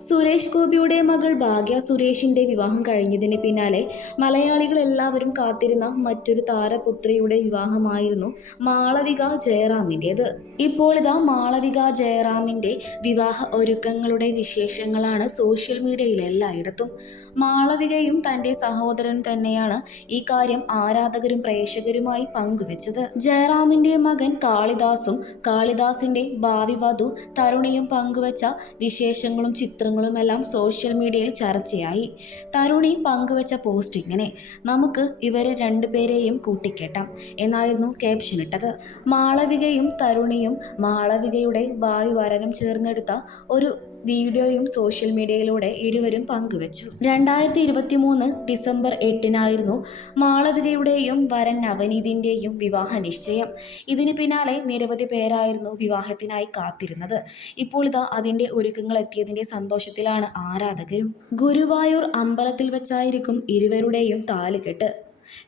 സുരേഷ് ഗോപിയുടെ മകൾ ഭാഗ്യ സുരേഷിന്റെ വിവാഹം കഴിഞ്ഞതിന് പിന്നാലെ മലയാളികൾ എല്ലാവരും കാത്തിരുന്ന മറ്റൊരു താരപുത്രിയുടെ വിവാഹമായിരുന്നു മാളവിക ജയറാമിന്റേത് ഇപ്പോൾ ഇതാ മാളവിക ജയറാമിന്റെ വിവാഹ ഒരുക്കങ്ങളുടെ വിശേഷങ്ങളാണ് സോഷ്യൽ മീഡിയയിൽ എല്ലായിടത്തും. മാളവികയും തന്റെ സഹോദരൻ തന്നെയാണ് ഈ കാര്യം ആരാധകരും പ്രേക്ഷകരുമായി പങ്കുവച്ചത്. ജയറാമിന്റെ മകൻ കാളിദാസും കാളിദാസിന്റെ ഭാവി വധു തരുണിയും പങ്കുവച്ച വിശേഷങ്ങളും ചിത്രങ്ങളുമെല്ലാം സോഷ്യൽ മീഡിയയിൽ ചർച്ചയായി. തരുണി പങ്കുവച്ച പോസ്റ്റ് ഇങ്ങനെ നമുക്ക് ഇവരെ രണ്ടുപേരെയും കൂട്ടിക്കേട്ടാം എന്നായിരുന്നു ക്യാപ്ഷൻ ഇട്ടത്. മാളവികയും തരുണിയും മാളവികയുടെ വായുവരനും ചേർന്നെടുത്ത ഒരു വീഡിയോയും സോഷ്യൽ മീഡിയയിലൂടെ ഇരുവരും പങ്കുവച്ചു. രണ്ടായിരത്തി ഇരുപത്തി മൂന്ന് ഡിസംബർ എട്ടിനായിരുന്നു മാളവികയുടെയും വരൻ നവനീതിന്റെയും വിവാഹ നിശ്ചയം ഇതിന് പിന്നാലെ നിരവധി പേരായിരുന്നു വിവാഹത്തിനായി കാത്തിരുന്നത്. ഇപ്പോൾ ഇതാ അതിന്റെ ഒരുക്കങ്ങൾ എത്തിയതിന്റെ സന്തോഷത്തിലാണ് ആരാധകരും. ഗുരുവായൂർ അമ്പലത്തിൽ വെച്ചായിരിക്കും ഇരുവരുടെയും താലുകെട്ട്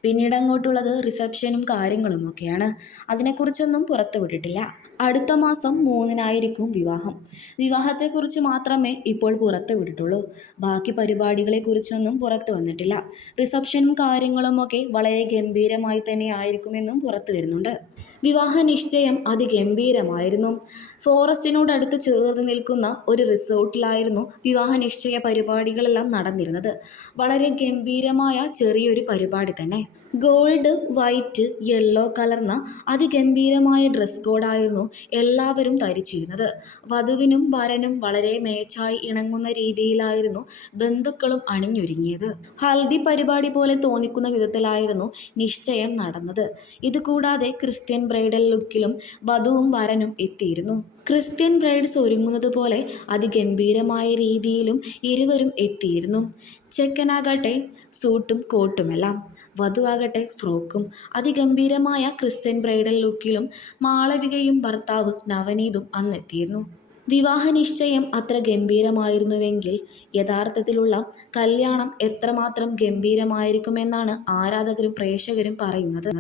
പിന്നീട് അങ്ങോട്ടുള്ളത് റിസപ്ഷനും കാര്യങ്ങളും ഒക്കെയാണ്. അതിനെക്കുറിച്ചൊന്നും പുറത്തുവിട്ടിട്ടില്ല അടുത്ത മാസം മൂന്നിനായിരിക്കും വിവാഹം. വിവാഹത്തെക്കുറിച്ച് മാത്രമേ ഇപ്പോൾ പുറത്ത് വിട്ടിട്ടുള്ളൂ. ബാക്കി പരിപാടികളെക്കുറിച്ചൊന്നും പുറത്തു വന്നിട്ടില്ല. റിസപ്ഷനും കാര്യങ്ങളുമൊക്കെ വളരെ ഗംഭീരമായി തന്നെ ആയിരിക്കുമെന്നും പുറത്തു വരുന്നുണ്ട്. വിവാഹ നിശ്ചയം അതിഗംഭീരമായിരുന്നു. ഫോറസ്റ്റിനോടടുത്ത് ചേർന്ന് നിൽക്കുന്ന ഒരു റിസോർട്ടിലായിരുന്നു വിവാഹ നിശ്ചയ പരിപാടികളെല്ലാം നടന്നിരുന്നത്. വളരെ ഗംഭീരമായ ചെറിയൊരു പരിപാടി തന്നെ. ഗോൾഡ് വൈറ്റ് യെല്ലോ കലർന്ന അതിഗംഭീരമായ ഡ്രസ് കോഡായിരുന്നു എല്ലാവരും ധരിച്ചിരുന്നത്. വധുവിനും വരനും വളരെ മേച്ചായി ഇണങ്ങുന്ന രീതിയിലായിരുന്നു ബന്ധുക്കളും അണിഞ്ഞൊരുങ്ങിയത്. ഹൽദി പരിപാടി പോലെ തോന്നിക്കുന്ന വിധത്തിലായിരുന്നു നിശ്ചയം നടന്നത്. ഇതുകൂടാതെ ക്രിസ്ത്യൻ ബ്രൈഡൽ ലുക്കിലും വധുവും വരനും എത്തിയിരുന്നു. ക്രിസ്ത്യൻ ബ്രൈഡ്സ് ഒരുങ്ങുന്നത് പോലെ അതിഗംഭീരമായ രീതിയിലും ഇരുവരും എത്തിയിരുന്നു. ചെക്കനാകട്ടെ സൂട്ടും കോട്ടുമെല്ലാം വധുവാകട്ടെ ഫ്രോക്കും അതിഗംഭീരമായ ക്രിസ്ത്യൻ ബ്രൈഡൽ ലുക്കിലും മാളവികയും ഭർത്താവ് നവനീതും അന്നെത്തിയിരുന്നു. വിവാഹ നിശ്ചയം അത്ര ഗംഭീരമായിരുന്നുവെങ്കിൽ യഥാർത്ഥത്തിലുള്ള കല്യാണം എത്രമാത്രം ഗംഭീരമായിരിക്കുമെന്നാണ് ആരാധകരും പ്രേക്ഷകരും പറയുന്നത്.